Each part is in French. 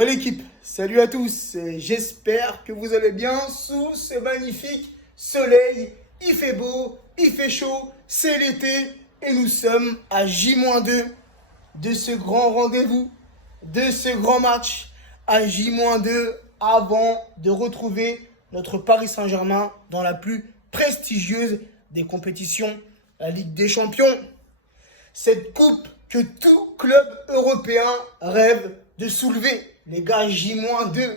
Bonne équipe, salut à tous, j'espère que vous allez bien sous ce magnifique soleil. Il fait beau, il fait chaud, c'est l'été et nous sommes à J-2 de ce grand rendez-vous, de ce grand match à J-2 avant de retrouver notre Paris Saint-Germain dans la plus prestigieuse des compétitions, la Ligue des Champions. Cette coupe que tout club européen rêve de soulever. Les gars, J-2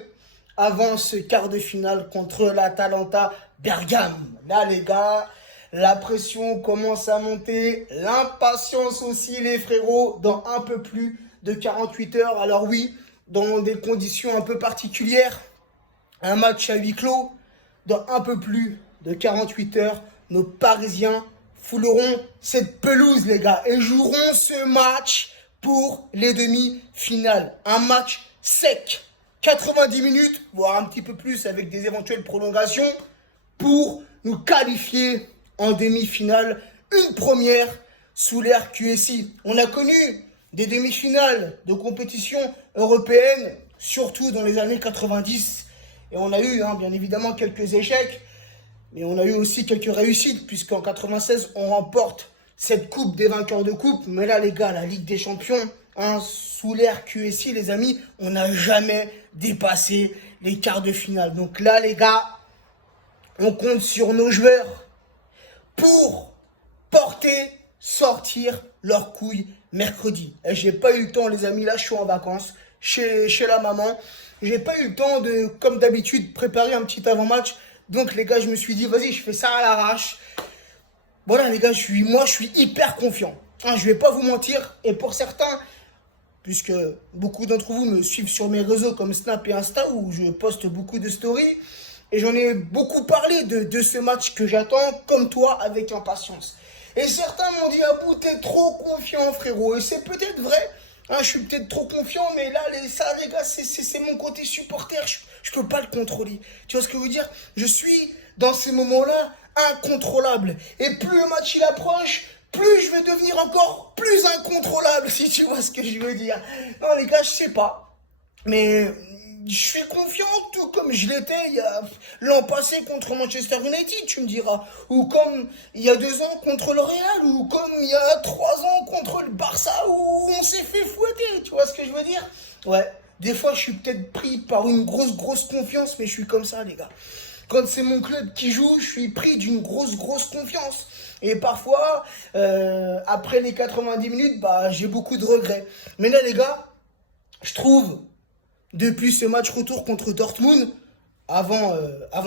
avant ce quart de finale contre l'Atalanta Bergame. Là, les gars, la pression commence à monter. L'impatience aussi, les frérots, dans un peu plus de 48 heures. Alors oui, dans des conditions un peu particulières. Un match à huis clos. Dans un peu plus de 48 heures, nos Parisiens fouleront cette pelouse, les gars, et joueront ce match pour les demi-finales. Un match sec, 90 minutes, voire un petit peu plus avec des éventuelles prolongations, pour nous qualifier en demi-finale. Une première sous l'ère QSI. On a connu des demi-finales de compétition européenne, surtout dans les années 90. Et on a eu, bien évidemment, quelques échecs. Mais on a eu aussi quelques réussites, puisqu'en 96, on remporte cette coupe des vainqueurs de coupe. Mais là, les gars, la Ligue des Champions, sous l'ère QSI, les amis, on n'a jamais dépassé les quarts de finale. Donc là, les gars, on compte sur nos joueurs pour sortir leurs couilles mercredi. Et j'ai pas eu le temps, les amis, là, je suis en vacances chez la maman. J'ai pas eu le temps de, comme d'habitude, préparer un petit avant-match. Donc les gars, je me suis dit, vas-y, je fais ça à l'arrache. Voilà les gars, moi je suis hyper confiant. Je vais pas vous mentir. Et pour certains, puisque beaucoup d'entre vous me suivent sur mes réseaux comme Snap et Insta, où je poste beaucoup de stories, et j'en ai beaucoup parlé de ce match que j'attends, comme toi, avec impatience. Et certains m'ont dit, Abou, t'es trop confiant, frérot. Et c'est peut-être vrai. Je suis peut-être trop confiant, mais là, les gars, c'est mon côté supporter. Je peux pas le contrôler. Tu vois ce que je veux dire? Je suis, dans ces moments-là, incontrôlable. Et plus le match il approche, plus je vais devenir encore plus incontrôlable, si tu vois ce que je veux dire. Non, les gars, je sais pas. Mais je suis confiant, tout comme je l'étais l'an passé contre Manchester United, tu me diras. Ou comme il y a 2 ans contre le Real, ou comme il y a 3 ans contre le Barça, où on s'est fait fouetter, tu vois ce que je veux dire? Ouais, des fois je suis peut-être pris par une grosse confiance, mais je suis comme ça, les gars. Quand c'est mon club qui joue, je suis pris d'une grosse confiance. Et parfois, après les 90 minutes, j'ai beaucoup de regrets. Mais là, les gars, je trouve depuis ce match retour contre Dortmund, avant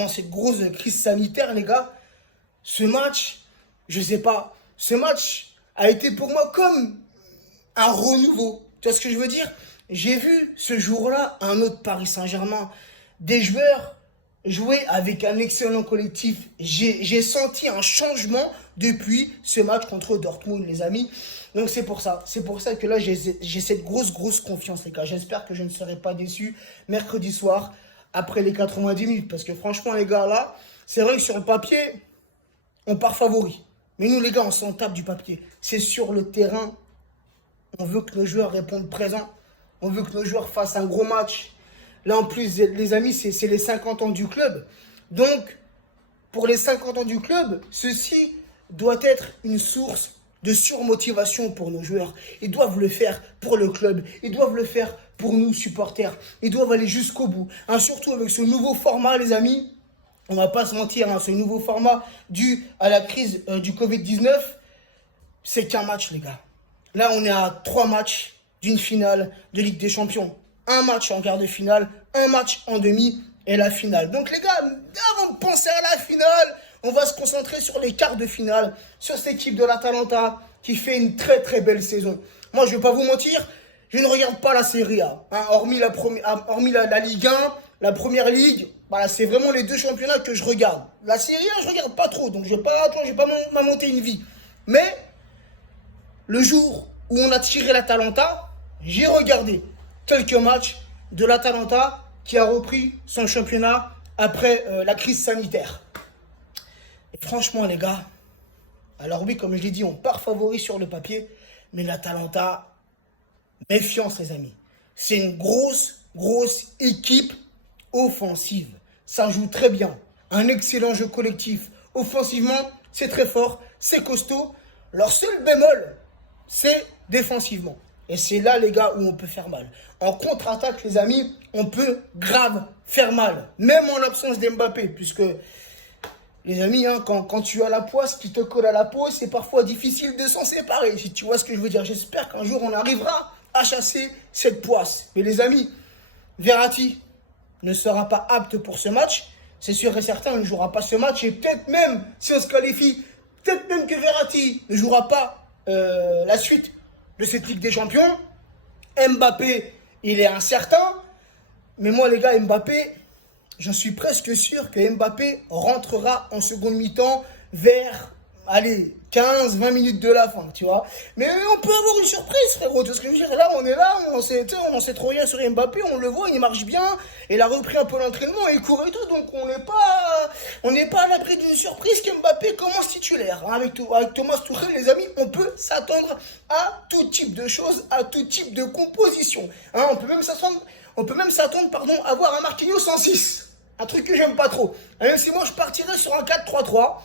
cette grosse crise sanitaire, les gars, ce match, je sais pas, ce match a été pour moi comme un renouveau. Tu vois ce que je veux dire? J'ai vu ce jour-là un autre Paris Saint-Germain, des joueurs jouer avec un excellent collectif. J'ai senti un changement depuis ce match contre Dortmund, les amis. Donc c'est pour ça que là j'ai cette grosse confiance, les gars. J'espère que je ne serai pas déçu mercredi soir après les 90 minutes. Parce que franchement, les gars, là, c'est vrai que sur le papier, on part favori. Mais nous, les gars, on s'en tape du papier. C'est sur le terrain. On veut que nos joueurs répondent présents. On veut que nos joueurs fassent un gros match. Là, en plus, les amis, c'est les 50 ans du club. Donc, pour les 50 ans du club, ceci doit être une source de surmotivation pour nos joueurs. Ils doivent le faire pour le club. Ils doivent le faire pour nous, supporters. Ils doivent aller jusqu'au bout. Surtout avec ce nouveau format, les amis. On va pas se mentir, ce nouveau format dû à la crise du Covid-19, c'est qu'un match, les gars. Là, on est à 3 matchs d'une finale de Ligue des Champions. Un match en quart de finale, un match en demi et la finale. Donc les gars, avant de penser à la finale, on va se concentrer sur les quarts de finale, sur cette équipe de l'Atalanta qui fait une très belle saison. Moi, je ne vais pas vous mentir, je ne regarde pas la Serie A. Hormis la Ligue 1, la Première Ligue, c'est vraiment les 2 championnats que je regarde. La Serie A, je ne regarde pas trop, donc je ne vais pas m'inventer une vie. Mais le jour où on a tiré l'Atalanta, j'ai regardé quelques matchs de l'Atalanta qui a repris son championnat après la crise sanitaire. Et franchement, les gars, alors oui, comme je l'ai dit, on part favori sur le papier, mais l'Atalanta, méfiance, les amis. C'est une grosse grosse équipe offensive. Ça joue très bien. Un excellent jeu collectif. Offensivement, c'est très fort, c'est costaud. Leur seul bémol, c'est défensivement. Et c'est là, les gars, où on peut faire mal. En contre-attaque, les amis, on peut grave faire mal. Même en l'absence d'Mbappé, puisque, les amis, hein, quand tu as la poisse qui te colle à la peau, c'est parfois difficile de s'en séparer. Si tu vois ce que je veux dire, j'espère qu'un jour, on arrivera à chasser cette poisse. Mais les amis, Verratti ne sera pas apte pour ce match. C'est sûr et certain, il ne jouera pas ce match. Et peut-être même, si on se qualifie, peut-être même que Verratti ne jouera pas la suite de cette Ligue des Champions. Mbappé, il est incertain. Mais moi, les gars, Mbappé, j'en suis presque sûr que Mbappé rentrera en seconde mi-temps vers, allez, 15-20 minutes de la fin, tu vois. Mais on peut avoir une surprise, frérot. Tu vois ce que je veux dire? Là, on est là, on en sait trop rien sur Mbappé, on le voit, il marche bien. Il a repris un peu l'entraînement et il court et tout. Donc, on n'est pas à l'abri d'une surprise qu'Mbappé commence titulaire. Hein. Avec Thomas Tuchel, les amis, on peut s'attendre à tout type de choses, à tout type de composition. Hein, on peut même s'attendre, à voir un Marquinhos en 6. Un truc que j'aime pas trop. Même si moi, je partirais sur un 4-3-3.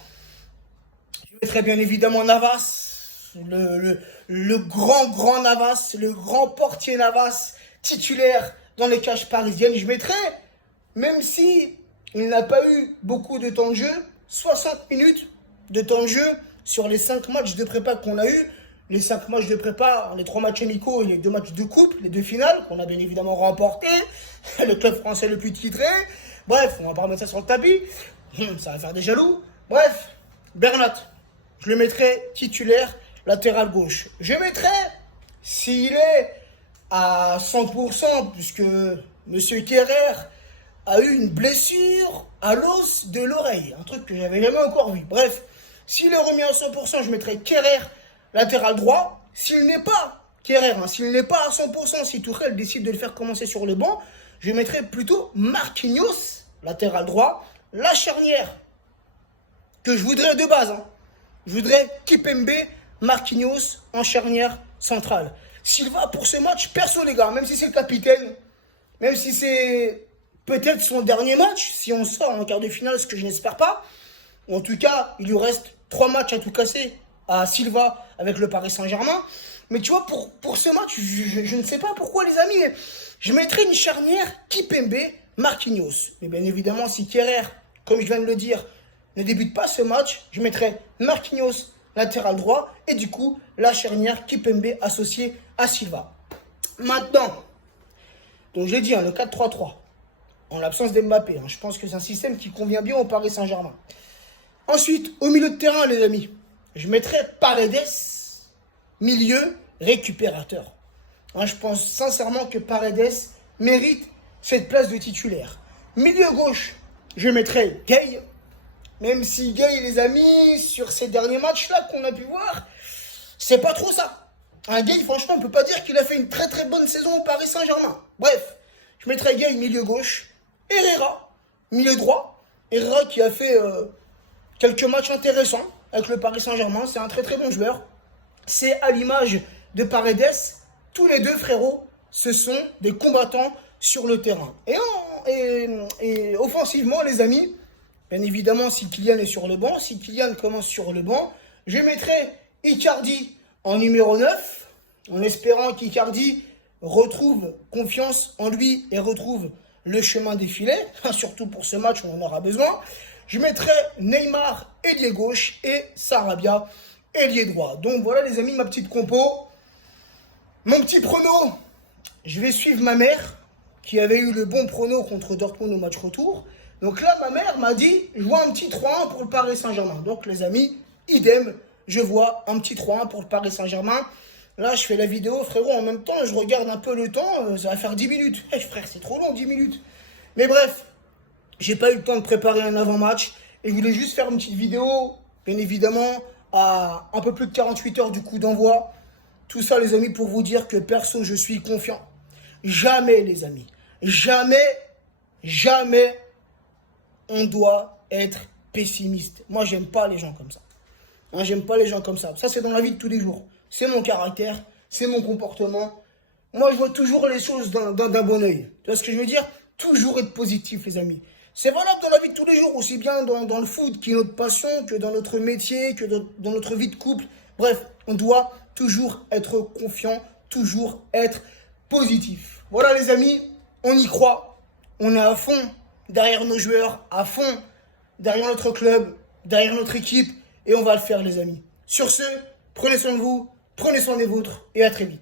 Je mettrais bien évidemment Navas, le grand Navas, le grand portier Navas, titulaire dans les cages parisiennes. Je mettrais, même si il n'a pas eu beaucoup de temps de jeu, 60 minutes de temps de jeu sur les 5 matchs de prépa qu'on a eu. Les 5 matchs de prépa, les 3 matchs amicaux et les 2 matchs de coupe, les 2 finales, qu'on a bien évidemment remporté. Le club français le plus titré. Bref, on va pas remettre ça sur le tapis. Ça va faire des jaloux. Bref, Bernat, je le mettrai titulaire, latéral gauche. Je mettrai, s'il est à 100%, puisque M. Kerrer a eu une blessure à l'os de l'oreille. Un truc que j'avais jamais encore vu. Bref, s'il est remis à 100%, je mettrai Kerrer, latéral droit. S'il n'est pas Kerrer, s'il n'est pas à 100%, si Tuchel décide de le faire commencer sur le banc, je mettrai plutôt Marquinhos, latéral droit. La charnière que je voudrais de base, je voudrais Kimpembe, Marquinhos en charnière centrale. Silva pour ce match, perso les gars, même si c'est le capitaine, même si c'est peut-être son dernier match, si on sort en quart de finale, ce que je n'espère pas, ou en tout cas, il lui reste 3 matchs à tout casser à Silva avec le Paris Saint-Germain. Mais tu vois, pour ce match, je ne sais pas pourquoi les amis, mais je mettrais une charnière Kimpembe, Marquinhos. Mais bien évidemment, si Kerrer, comme je viens de le dire, ne débute pas ce match, je mettrai Marquinhos latéral droit et du coup la charnière Kimpembe associée à Silva. Maintenant, donc je l'ai dit, le 4-3-3, en l'absence d'Mbappé, je pense que c'est un système qui convient bien au Paris Saint-Germain. Ensuite, au milieu de terrain, les amis, je mettrai Paredes, milieu récupérateur. Je pense sincèrement que Paredes mérite cette place de titulaire. Milieu gauche, je mettrai Gueye. Même si Gueye, les amis, sur ces derniers matchs-là qu'on a pu voir, c'est pas trop ça. Gueye, franchement, on peut pas dire qu'il a fait une très très bonne saison au Paris Saint-Germain. Bref, je mettrai Gueye milieu gauche. Herrera, milieu droit. Herrera qui a fait quelques matchs intéressants avec le Paris Saint-Germain. C'est un très très bon joueur. C'est à l'image de Paredes. Tous les deux, frérots, ce sont des combattants sur le terrain. Et offensivement, les amis, bien évidemment, si Kylian est sur le banc, si Kylian commence sur le banc, je mettrai Icardi en numéro 9, en espérant qu'Icardi retrouve confiance en lui et retrouve le chemin des filets, surtout pour ce match où on en aura besoin. Je mettrai Neymar, ailier gauche, et Sarabia, ailier droit. Donc voilà les amis, ma petite compo. Mon petit prono, je vais suivre ma mère, qui avait eu le bon prono contre Dortmund au match retour. Donc là, ma mère m'a dit, je vois un petit 3-1 pour le Paris Saint-Germain. Donc les amis, idem, je vois un petit 3-1 pour le Paris Saint-Germain. Là, je fais la vidéo, frérot, en même temps, je regarde un peu le temps, ça va faire 10 minutes. Frère, c'est trop long, 10 minutes. Mais bref, j'ai pas eu le temps de préparer un avant-match et je voulais juste faire une petite vidéo, bien évidemment, à un peu plus de 48 heures du coup d'envoi. Tout ça, les amis, pour vous dire que perso, je suis confiant. Jamais, les amis, jamais on doit être pessimiste. Moi, j'aime pas les gens comme ça. J'aime pas les gens comme ça. Ça, c'est dans la vie de tous les jours. C'est mon caractère, c'est mon comportement. Moi, je vois toujours les choses d'un bon œil. Tu vois ce que je veux dire? Toujours être positif, les amis. C'est valable dans la vie de tous les jours, aussi bien dans le foot, qui est notre passion, que dans notre métier, que dans notre vie de couple. Bref, on doit toujours être confiant, toujours être positif. Voilà, les amis, on y croit. On est à fond derrière nos joueurs, à fond derrière notre club, derrière notre équipe, et on va le faire, les amis. Sur ce, prenez soin de vous, prenez soin des vôtres, et à très vite.